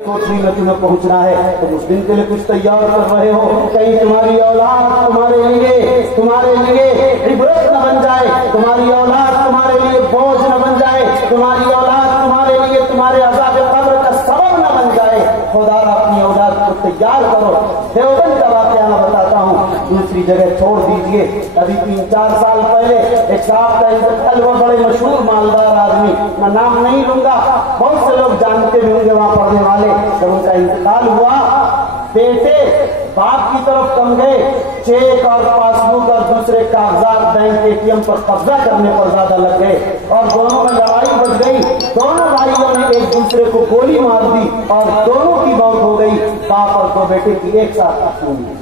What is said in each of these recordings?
کوٹری میں تمہیں پہنچنا ہے تو اس دن کے لیے کچھ تیار کر رہے ہو، کہیں تمہاری اولاد تمہارے لیے عبرت نہ بن جائے، تمہاری اولاد تمہارے لیے بوجھ نہ بن جائے، تمہاری اولاد تمہارے لیے تمہارے عذاب قبر کا سبب نہ بن جائے۔ خدا را اپنی اولاد کو تیار کرو۔ دیوبند کا واقعہ میں بتاتا ہوں، دوسری جگہ چھوڑ دیجئے۔ ابھی 3-4 سال پہلے ایک صاحب کا انتقال ہوا، بڑے مشہور مالدار آدمی، میں نام نہیں لوں گا، بہت سے لوگ جانتے بھی ہوں گے وہاں پڑھنے والے۔ جب ان کا انتقال ہوا، بیٹے باپ کی طرف کم گئے، چیک اور پاس بک اور دوسرے کاغذات بینک کے ATM پر قبضہ کرنے پر زیادہ لگ گئے اور دونوں میں لڑائی بچ گئی۔ دونوں بھائیوں نے ایک دوسرے کو گولی مار دی اور دونوں کی موت ہو گئی، باپ اور دو بیٹے کی ایک ساتھ ہوئی۔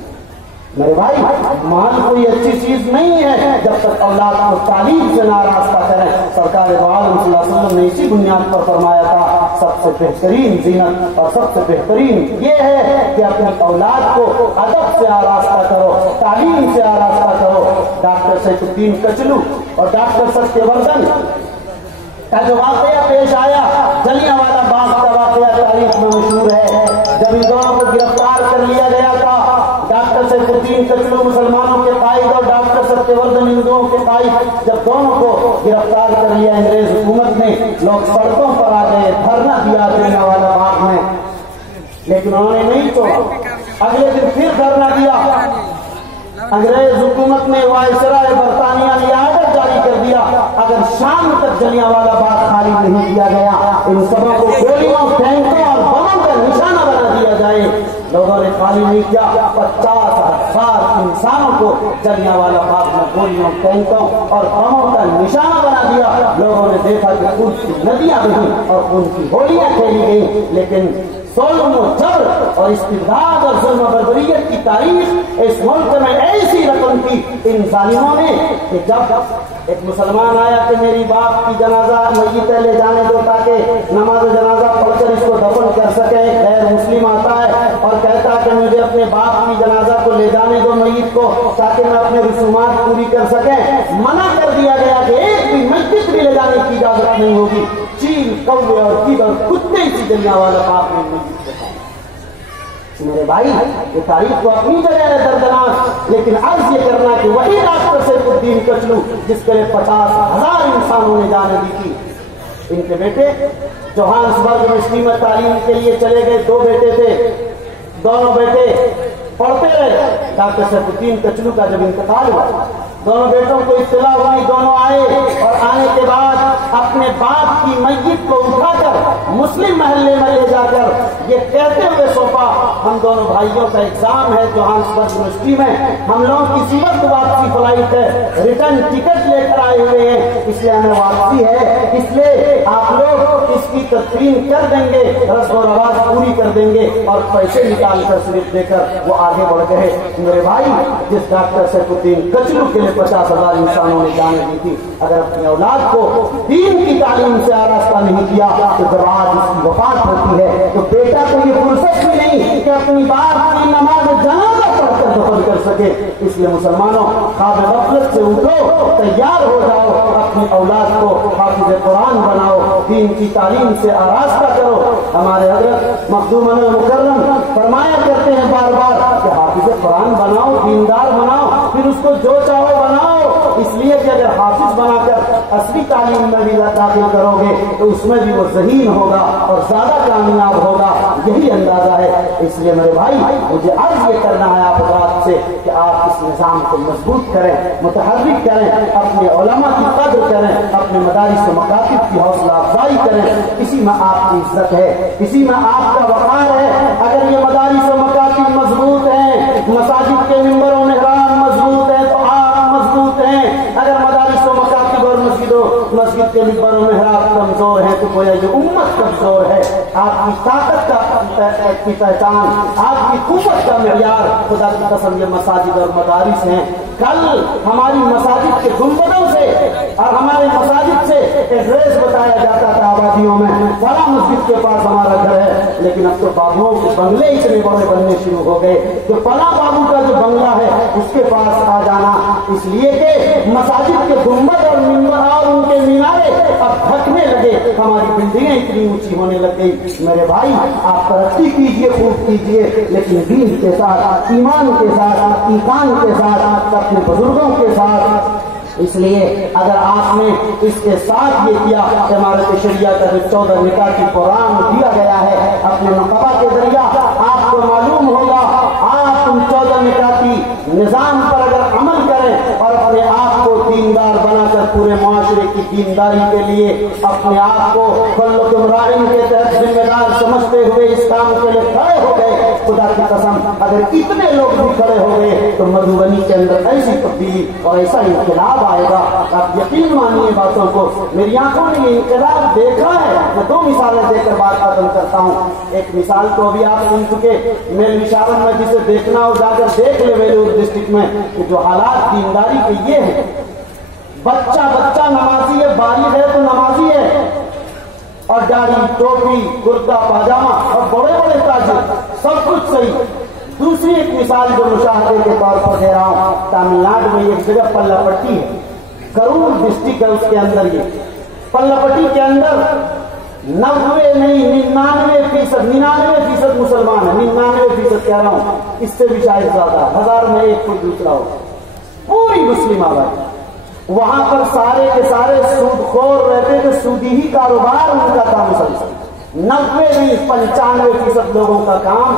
میرے بھائی، مال کوئی اچھی چیز نہیں ہے جب تک اولاد کو تعلیم سے ناراستہ کریں۔ سرکار دو عالم صلی اللہ علیہ وسلم نے اسی بنیاد پر فرمایا تھا، سب سے بہترین زینت اور سب سے بہترین یہ ہے کہ اپنی اولاد کو ادب سے آراستہ کرو، تعلیم سے آراستہ کرو۔ ڈاکٹر سیف الدین کچلو اور ڈاکٹر ستیہ وردھن کا جو واقعہ پیش آیا، جلیانوالہ باغ کا واقعہ تاریخ میں مشہور ہے۔ جب ان دونوں کو گرفتار کر لیا گیا تھا، ڈاکٹر سیف الدین کچلو مسلمانوں کے قائد اور ڈاکٹر ستیہ وردھن ہندوؤں کے قائد، جب دونوں کو گرفتار کر لیا انگریز حکومت نے، لوگ سڑکوں پر آ گئے، دھرنا دیا جلیانوالہ باغ میں، لیکن انہوں نے نہیں چھوڑا۔ اگلے دن پھر دھرنا دیا، انگریز حکومت نے وائسرائے برطانیہ نے آرڈر جاری کر دیا، اگر شام تک جلیانوالہ باغ خالی نہیں کیا گیا، ان سبوں کو گولیوں، ٹینکوں اور بموں کا نشانہ بنا دیا جائے۔ لوگوں نے خالی نہیں کیا، 50,000 انسانوں کو جلیانوالہ باغ میں گولیوں، ٹینکوں اور بموں کا نشانہ بنا دیا۔ لوگوں نے دیکھا کہ خون کی ندیاں بہیں اور خون کی ہولیاں کھیلی گئیں، لیکن ظلم و جبر اور استبداد اور ظلم و بربریت کی تاریخ اس ملک میں ایسی رقم کی ان ظالموں نے کہ جب ایک مسلمان آیا کہ میری باپ کی جنازہ میت لے جانے دو تاکہ نماز جنازہ پڑھ کر اس کو دفن کر سکے، غیر مسلم آتا ہے اور کہتا کہ مجھے اپنے باپ کی جنازہ کو لے جانے دو میت کو تاکہ میں اپنے رسومات پوری کر سکیں، منع کر دیا گیا کہ ایک بھی میت بھی لے جانے کی اجازت نہیں ہوگی۔ چیل، کوے اور کیڑ کتے کی جلیانوالہ باغ میں۔ میرے بھائی، یہ تاریخ کو اپنی جگہ ہے دردناک، لیکن عرض یہ کرنا کہ وہی ڈاکٹر سیف الدین کچلو جس کے لیے 50,000 انسانوں نے جانیں دی تھی، ان کے بیٹے جوہانسبرگ یونیورسٹی میں تعلیم کے لیے چلے گئے، 2 بیٹے تھے، دونوں بیٹے پڑھتے رہے۔ ڈاکٹر سیف الدین کچلو کا جب انتقال ہوا، دونوں بیٹوں کو اطلاع ہوئی، دونوں آئے اور آنے کے بعد اپنے باپ کی میت کو اٹھا کر مسلم محلے میں لے جا کر یہ کہتے ہوئے سونپا، ہم دونوں بھائیوں کا ایگزام ہے جوہانسبرگ یونیورسٹی میں، ہم لوگوں کی اسی وقت واپسی فلائٹ ہے، ریٹرن ٹکٹ لے کر آئے ہوئے ہیں، اس لیے ہمیں واپسی ہے، اس لیے آپ لوگ اس کی تدفین کر دیں گے، رسم و رواج پوری کر دیں گے، اور پیسے نکال کر سلپ دے کر وہ آگے بڑھ گئے۔ میرے بھائی، جس ڈاکٹر سیف الدین کچلو کے لیے 50,000 انسانوں نے جانے دی تھی، اگر اپنی اولاد کو دین کی تعلیم سے آراستہ نہیں کیا تو جب آج اس کی وفات ہوتی ہے تو بیٹا کو یہ فرصت بھی نہیں کہ اپنی باپ کی نماز جنازہ پڑھ کر دفن کر سکے۔ اس لیے مسلمانوں، خواب غفلت سے اٹھو، تیار ہو جاؤ، اپنی اولاد کو حافظ قرآن بناؤ، دین کی تعلیم سے آراستہ کرو۔ ہمارے حضرت مخدوم المکرم فرمایا کرتے ہیں بار بار کہ حافظ قرآن بناؤ، دیندار بناؤ، پھر اس کو جو چاہو بناؤ، اس لیے کہ اگر حافظ بنا کر اصلی تعلیم میں بھی داخل کرو گے تو اس میں بھی وہ ذہین ہوگا اور زیادہ کامیاب ہوگا، یہی اندازہ ہے۔ اس لیے میرے بھائی، مجھے عرض یہ کرنا ہے آپ حضرات سے کہ آپ اس نظام کو مضبوط کریں، متحرک کریں، اپنے علماء کی قدر کریں، اپنے مدارس و مکاتب کی حوصلہ افزائی کریں، اسی میں آپ کی عزت ہے، اسی میں آپ کا وقار ہے۔ اگر یہ مدارس و مکاتب مضبوط ہیں، مساجد کے ممبر و محراب مضبوط ہیں تو آپ مضبوط ہیں۔ اگر مدارس و مکاتب اور مسجد کے ممبر و محراب کمزور ہیں تو گویا یہ امت کمزور ہے۔ آپ کی طاقت کی پہچان، آپ کی قوت کا معیار خدا کی قسم یہ مساجد اور مدارس ہیں۔ کل ہماری مساجد کے گنبدوں سے اور ہمارے مساجد سے ایڈریس بتایا جاتا تھا آبادیوں میں، فلاں مسجد کے پاس ہمارا گھر ہے، لیکن اب تو بابوؤں کے بنگلے اتنے بڑے بننے شروع ہو گئے کہ فلاں بابو کا جو بنگلہ ہے اس کے پاس آ جانا، اس لیے کہ مساجد کے گنبد اور ان کے مینارے اب ڈھکنے لگے، ہماری بلڈنگیں اتنی اونچی ہونے لگ گئی میرے بھائی آپ ترقی کیجئے، خوب کیجئے، لیکن دین کے ساتھ، ایمان کے ساتھ، ایمان کے ساتھ، اپنے بزرگوں کے ساتھ۔ اس لیے اگر آپ نے اس کے ساتھ یہ کیا کہ عمارت شریعہ کا 14 نکاح کی قرآن دیا گیا ہے اپنے نقبہ کے ذریعہ، آپ کو معلوم ہوگا آپ ان 14 نکاح کی نظام پر اگر عمل کریں اور اپنے آپ کو دیندار بنا کر پورے معاشرے کی دینداری کے لیے اپنے آپ کو کلکم راعٍ کے تحت ذمہ دار سمجھتے ہوئے اس کام کے لیے کھڑے ہو گئے، خدا کی قسم اگر اتنے لوگ بھی کھڑے ہو گئے تو مدھوبنی کے اندر ایسی تبدیلی اور ایسا انقلاب آئے گا، آپ یقین مانیے باتوں کو۔ میری آنکھوں نے یہ انقلاب دیکھا ہے۔ میں 2 مثالیں دے کر بات ختم کرتا ہوں۔ ایک مثال تو ابھی آپ سن چکے، میرے نشاون میں جسے دیکھنا ہو جا کر دیکھ لے ویلور ڈسٹرکٹ میں کہ جو حالات دینداری کے یہ ہیں، بچہ نمازی ہے، بالغ ہے تو نمازی ہے، اور داڑھی، ٹوپی، کرتا پاجامہ اور بڑے بڑے تاجر، سب کچھ صحیح۔ دوسری ایک مثال جو مشاہدے کے طور پر دے رہا ہوں، تامل ناڈو میں ایک جگہ پلہ پٹی ہے، کرور ڈسٹرکٹ ہے، اس کے اندر یہ پلہ پٹی کے اندر 99% مسلمان ہیں، 99% کہہ رہا ہوں، اس سے بھی شاید زیادہ، 1000 میں ایک کوئی دوسرا ہو، پوری مسلم آبادی۔ وہاں پر سارے کے سارے سود خور رہتے تھے، سودی ہی کاروبار ان کا تھا مسلسل، 90 نہیں 95% لوگوں کا کام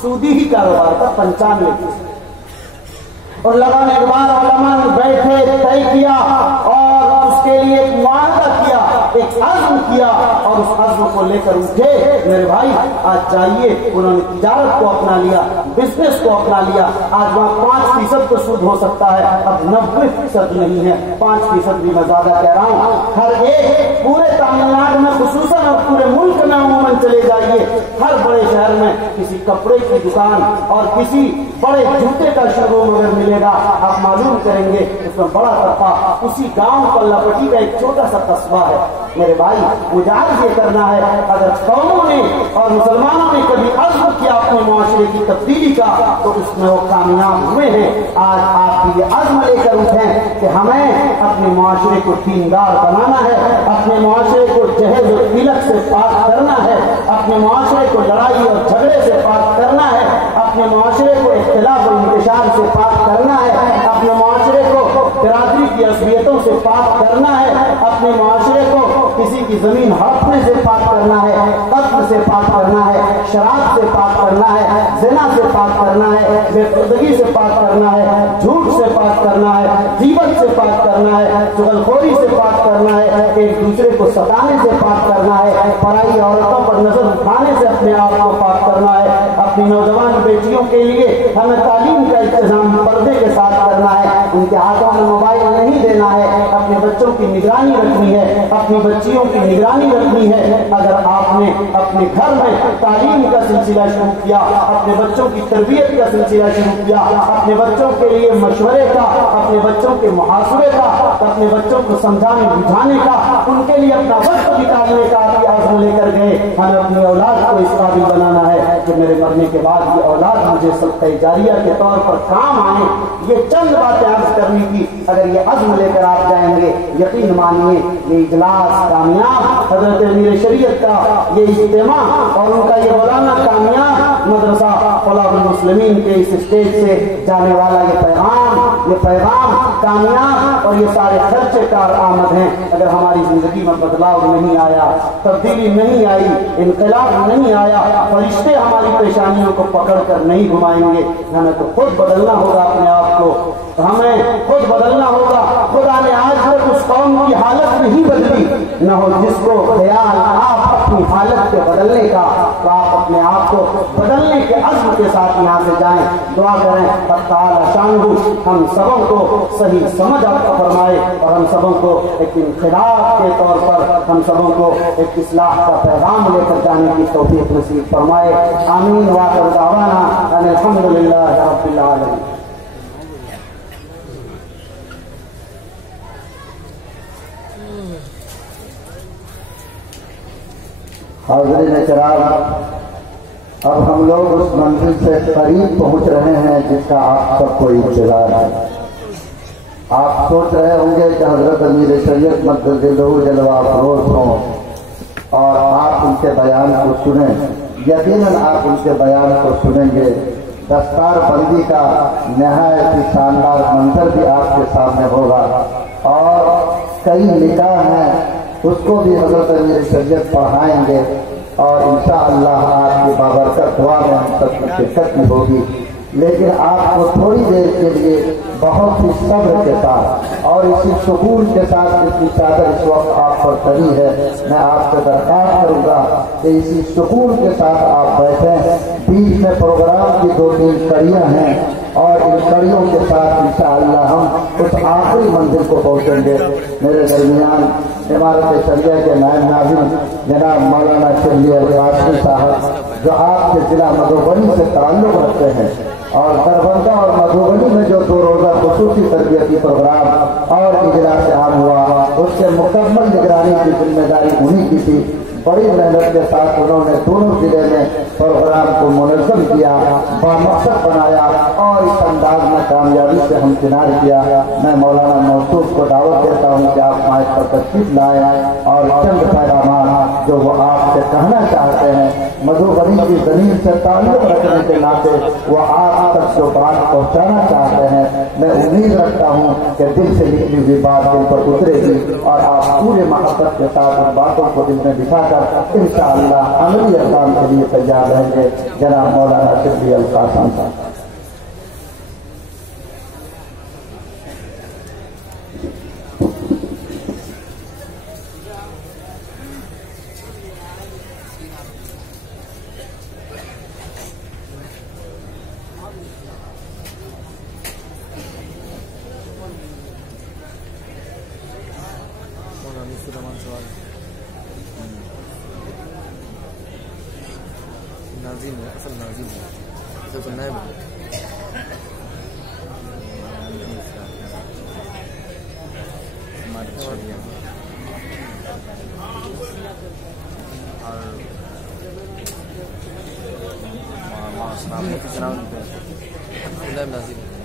سودی ہی کاروبار تھا، 95%۔ اور لگانے کے بعد علماء نے بیٹھے، طے کیا اور اس کے لیے ایک معاہدہ کیا، ایک عزم کیا، اور اس عزم کو لے کر اٹھے۔ میرے بھائی آج چاہیے، انہوں نے تجارت کو اپنا لیا، بزنس کو اپنا لیا۔ آج وہاں 5% تو سود ہو سکتا ہے، اب 90% نہیں ہے، 5% بھی میں زیادہ کہہ رہا ہوں۔ ہر ایک پورے تامل ناڈو میں خصوصاً اور پورے ملک میں عموماً چلے جائیے، ہر بڑے شہر میں کسی کپڑے کی دکان اور کسی بڑے جوتے کا شو روم اگر ملے گا، آپ معلوم کریں گے اس میں بڑا طبقہ اسی گاؤں پلہ پٹی کا ایک چھوٹا سا قصبہ ہے۔ میرے بھائی مجھے یہ کرنا ہے، اگر قوموں نے اور مسلمانوں نے کبھی عزم کیا اپنے معاشرے کی تبدیلی کا تو اس میں وہ کامیاب ہوئے ہیں۔ آج آپ بھی یہ عزم لے کر اٹھیں کہ ہمیں اپنے معاشرے کو دیندار بنانا ہے، اپنے معاشرے کو جہیز و قلت سے پاک کرنا ہے، اپنے معاشرے کو لڑائی اور جھگڑے سے پاک کرنا ہے، اپنے معاشرے کو اختلاف و انتشار سے پاک کرنا ہے، اپنے معاشرے کو برادری کی عصبیتوں سے پاک کرنا ہے، اپنے معاشرے کو کسی کی زمین ہڑپنے سے پاک کرنا ہے، قتل سے پاک کرنا ہے، شراب سے پاک کرنا ہے، زنا سے پاک کرنا ہے، بے پردگی سے پاک کرنا ہے، جھوٹ سے پاک کرنا ہے، غیبت سے پاک کرنا ہے، چغلخوری سے پاک کرنا ہے، ایک دوسرے کو ستانے سے پاک کرنا ہے، پرائی عورتوں پر نظر اٹھانے سے اپنے آپ کو پاک کرنا ہے۔ اپنی نوجوان بیٹیوں کے لیے ہمیں تعلیم کا انتظام پردے کے ساتھ کرنا ہے، ان کے ہاتھوں میں موبائل نہیں دینا ہے، اپنے بچوں کی نگرانی رکھنی ہے، اپنی بچیوں کی نگرانی رکھنی ہے۔ اگر آپ نے اپنے گھر میں تعلیم کا سلسلہ شروع کیا، اپنے بچوں کی تربیت کا سلسلہ شروع کیا، اپنے بچوں کے لیے مشورے کا، اپنے بچوں کے محاصرے کا، اپنے بچوں کو سمجھانے بجھانے کا، ان کے لیے اپنا وقت نکالنے کا آپ عزم لے کر گئے، ہمیں اپنی اولاد کو اس قابل بنانا ہے کہ میرے مرنے کے بعد یہ اولاد مجھے صدقہ جاریہ کے طور پر کام آئے۔ یہ چند باتیں عرض کرنی تھی، اگر یہ عزم لے کر آپ جائیں گے یقین مانیے یہ اجلاس کامیاب، حضرت امیر شریعت کا یہ اجتماع اور ان کا یہ مولانا کامیاب مدرسہ فلاح المسلمین کے اس اسٹیج سے جانے والا یہ پیغام کامیاب، اور یہ سارے خرچے کار آمد ہیں۔ اگر ہماری زندگی میں بدلاؤ نہیں آیا، تبدیلی نہیں آئی، انقلاب نہیں آیا، فرشتے ہماری پیشانیوں کو پکڑ کر نہیں گھمائیں گے، ہمیں تو خود بدلنا ہوگا، اپنے آپ کو ہمیں خود بدلنا ہوگا۔ خدا نے آج تک اس قوم کی حالت نہیں بدلی، نہ ہو جس کو خیال آپ اپنی حالت کے بدلنے کا، تو آپ اپنے آپ کو بدلنے کے عزم کے ساتھ یہاں سے جائیں۔ دعا کریں تعالی شانہ ہم سبوں کو صحیح سمجھ عطا فرمائے، اور ہم سبوں کو ایک انقلاب کے طور پر ہم سبوں کو ایک اصلاح کا پیغام لے کر جانے کی توفیق نصیب فرمائے۔ آمین وآخر دعوانا ان الحمد للہ رب العالمین۔ حاضرین کرام، اب ہم لوگ اس منزل سے قریب پہنچ رہے ہیں جس کا آپ سب کو انتظار ہے۔ آپ سوچ رہے ہوں گے کہ حضرت امیر شریعت مجلس جلوہ افروز ہوں اور آپ ان کے بیان کو سنیں، یقیناً آپ ان کے بیان کو سنیں گے۔ دستار بندی کا نہایت ہی شاندار منظر بھی آپ کے سامنے ہوگا، اور کئی نکاح ہیں اس کو بھی حضرت امیر شریعت پڑھائیں گے، اور انشاءاللہ آپ کی بابرکت دعا میں ہم سب کی شرکت بھی ہوگی۔ لیکن آپ کو تھوڑی دیر کے لیے بہت ہی صبر کے ساتھ اور اسی سکون کے ساتھ جس کی چادر اس وقت آپ پر تلی ہے، میں آپ سے درخواست کروں گا کہ اسی سکون کے ساتھ آپ بیٹھیں۔ بیچ میں پروگرام کی 2-3 کڑیاں ہیں، اور ان کڑیوں کے ساتھ انشاءاللہ ہم اس آخری منزل کو پہنچیں گے۔ میرے درمیان عمارت شریعہ کے نائب ناظم جناب مولانا الاسلامی صاحب، جو آپ کے ضلع مدھوبنی سے تعلق رکھتے ہیں، اور دربندہ اور مدھوبنی میں جو 2 روزہ خصوصی تربیتی پروگرام اور اجلاس عام ہوا، اس کے مکمل نگرانی کی ذمہ داری انہی کی تھی۔ بڑی محنت کے ساتھ انہوں نے دونوں ضلع میں پروگرام کو منظم کیا، بامقصد بنایا، اور اس انداز میں کامیابی سے ہمکنار کیا۔ میں مولانا موصوف کو دعوت دیتا ہوں کہ آپ مائک پر تشریف لائیں اور چند پیغامات جو وہ آپ سے کہنا چاہتے ہیں، مدھوبنی کی زمین سے تعلق رکھنے کے ناطے وہ آپ تک جو بات پہنچانا چاہتے ہیں، میں امید رکھتا ہوں کہ دل سے نکلی ہوئی بات دل پر اترے گی، اور آپ پورے محبت کے ساتھ ان باتوں کو دل میں بٹھا کر انشاءاللہ عملی اقدام کے لیے تیار رہیں گے۔ جناب مولانا الاسلامی صاحب۔ ناظم ہے، اصل ناظم ہے، تو نائب ہے۔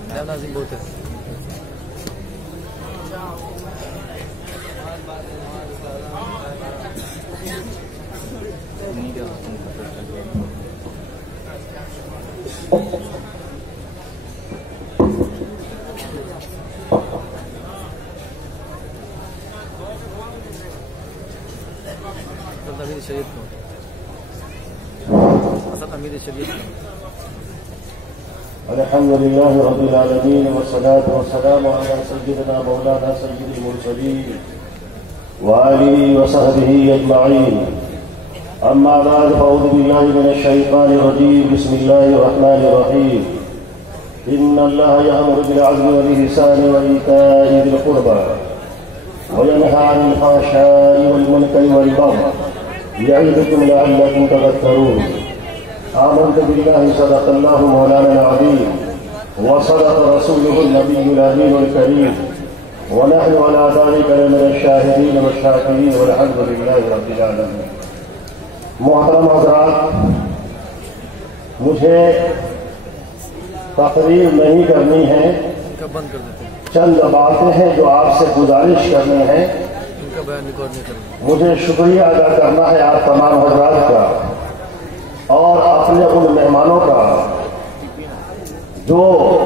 نائب ناظم بہت ہے۔ امیر شریعت کو اصل امیر شریعت کو۔ الحمد لله رب العالمين، والصلاة والسلام على سيدنا مولانا سيد المرسلين وآله وصحبه أجمعين. أما بعد، فأعوذ بالله من الشيطان الرجيم. بسم الله الرحمن الرحيم. إن الله يأمر بالعدل والإحسان وإيتاء ذي القربى وينهى عن الفحشاء والمنكر والبغي يعظكم لعلكم تذكرون. آمنت بالله، صدق الله مولانا العظيم، وصدق رسوله النبي الأمين الكريم، ونحن على ذلك من الشاهدين والشاكرين، والحمد لله رب العالمين. محترم حضرات، مجھے تقریر نہیں کرنی ہے، چند باتیں ہیں جو آپ سے گزارش کرنی ہے۔ مجھے شکریہ ادا کرنا ہے آپ تمام حضرات کا، اور اپنے ان مہمانوں کا جو